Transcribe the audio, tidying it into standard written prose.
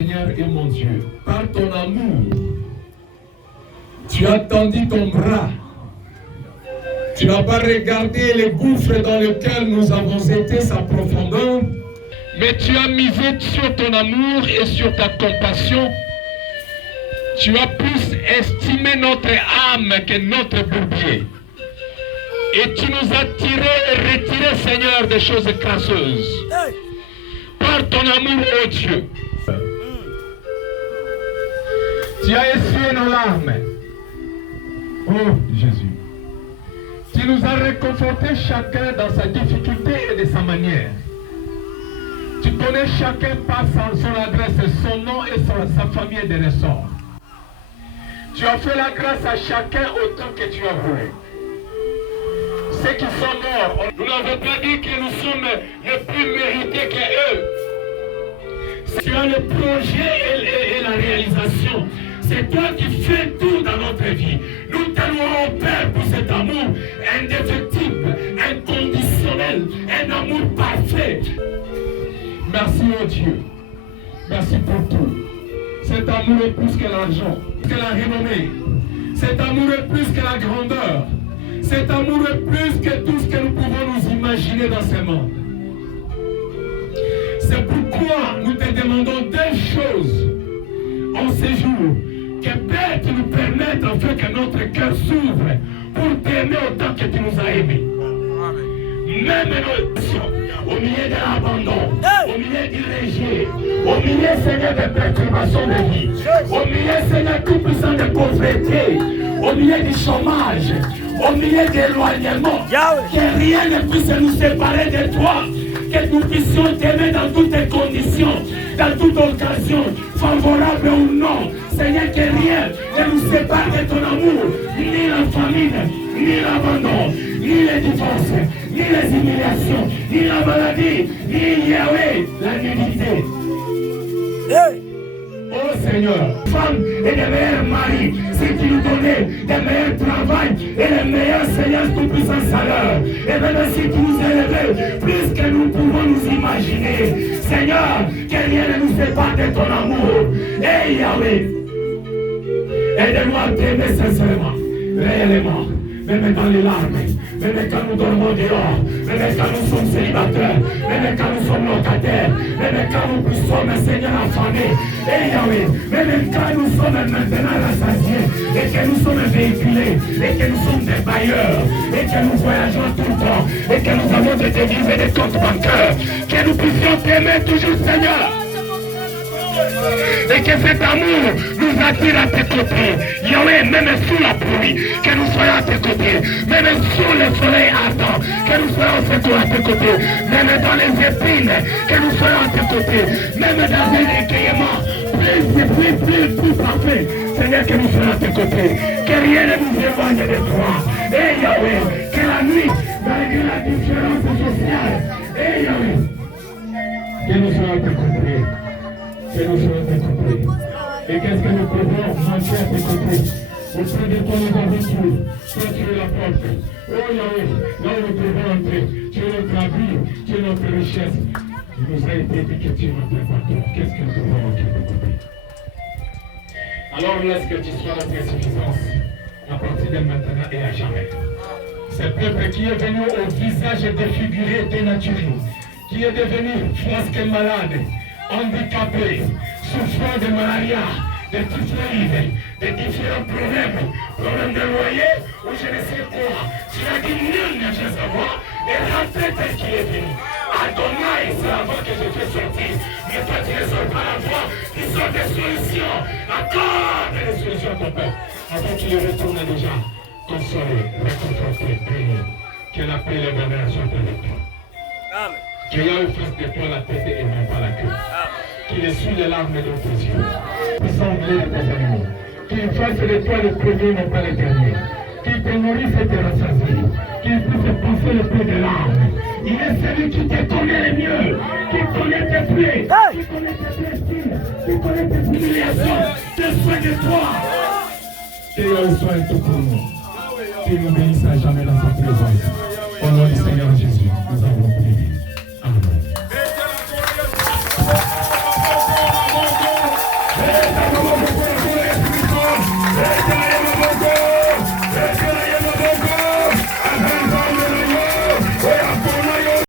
Seigneur et mon Dieu, par ton amour, tu as tendu ton bras. Tu n'as pas regardé les gouffres dans lesquels nous avons été, sa profondeur, mais tu as misé sur ton amour et sur ta compassion. Tu as plus estimé notre âme que notre bourbier. Et tu nous as tirés et retirés, Seigneur, des choses crasseuses. Par ton amour, ô Dieu. Tu as essuyé nos larmes. Oh Jésus. Tu nous as réconfortés chacun dans sa difficulté et de sa manière. Tu connais chacun par son adresse, son nom et sa famille de ressort. Tu as fait la grâce à chacun autant que tu as voulu. Ceux qui sont morts, nous n'avons pas dit que nous sommes les plus mérités qu'eux. Tu as le projet et la réalisation. C'est toi qui fais tout dans notre vie. Nous te louons, Père, pour cet amour indéfectible, inconditionnel, un amour parfait. Merci, oh Dieu. Merci pour tout. Cet amour est plus que l'argent, que la renommée. Cet amour est plus que la grandeur. Cet amour est plus que tout ce que nous pouvons nous imaginer dans ce monde. C'est pourquoi nous te demandons deux choses en ce jour. Que Père, tu nous permettes afin que notre cœur s'ouvre pour t'aimer autant que tu nous as aimés. Même au milieu de l'abandon, au milieu du rejet, au milieu, Seigneur, de perturbations de vie, au milieu, Seigneur, tout puissant de pauvreté, au milieu du chômage, au milieu de l'éloignement, que rien ne puisse nous séparer de toi, que nous puissions t'aimer dans toutes les conditions, dans toute occasion, favorable ou non. Seigneur, que rien ne nous sépare de ton amour, ni la famine, ni l'abandon, ni les divorces, ni les humiliations, ni la maladie, ni Yahweh, la nudité. Oh Seigneur, femme et les meilleurs maris, c'est qui nous donnait les meilleurs travail et les meilleurs Seigneur tout-puissants salaires. Et même si tu nous élèves plus que nous pouvons nous imaginer. Seigneur, que rien ne nous sépare de ton amour. Et Yahweh, aide-nous à t'aimer sincèrement, réellement. Même dans les larmes, même quand nous dormons dehors, même quand nous sommes célibataires, même quand nous sommes locataires, même quand nous sommes, Seigneur, affamés, et Yahweh, même quand nous sommes maintenant rassasiés, et que nous sommes véhiculés, et que nous sommes des bailleurs, et que nous voyageons tout le temps, et que nous avons des devises et des comptes bancaires, que nous puissions t'aimer toujours, Seigneur. Et que cet amour nous attire à tes côtés. Yahweh, même sous la pluie, que nous soyons à tes côtés. Même sous le soleil ardent, que nous soyons à tes côtés. Même dans les épines, que nous soyons à tes côtés. Même dans un écueillement plus parfait. Seigneur, que nous soyons à tes côtés. Que rien ne nous éloigne de toi. Et Yahweh, que la nuit, malgré la différence sociale, et Yahweh, que nous soyons à tes côtés. Que nous soyons à tes côtés. Et qu'est-ce que nous pouvons manquer à tes côtés? Auprès de toi, nous avons tout. Toi, tu es la porte. Oh Yahweh, là où nous pouvons entrer, tu es notre avenir, tu es notre richesse. Il nous a été dit que tu es notre patron. Qu'est-ce que nous pouvons manquer à tes côtés? Alors laisse que tu sois notre suffisance à partir de maintenant et à jamais. Ce peuple qui est venu au visage défiguré, dénaturé, qui est devenu presque malade, handicapés, souffrant de malaria, de typhoïde, de différents problèmes de loyer, ou je ne sais quoi. Tu as dit nul ne veut savoir, et rentrer tel qu'il est venu. Adonai, c'est la voix que je fais sortir, mais toi tu ne sors pas la voix, tu sors des solutions. Accorde des solutions à ton peuple, avant qu'il retourne déjà, consolé, réconforté, béni. Que la paix et le bonheur soient avec toi. Amen. Qu'il y a une face de toi la tête et non pas la queue. Qu'il essuie les larmes de tes yeux. Puissant blé de tes animaux. Qu'il fasse de toi le premier, non pas le dernier. Qu'il te nourrisse et te rassasie. Qu'il puisse passer le peu de larmes. Il est celui qui te connaît le mieux. Qui connaît tes plaies. Qui connaît tes blessures. Qui connaît tes humiliations. Tes soins de toi. Que Dieu soit tout pour nous. Qu'il nous bénisse à jamais dans sa présence. Au nom du Seigneur Jésus, nous avons prié.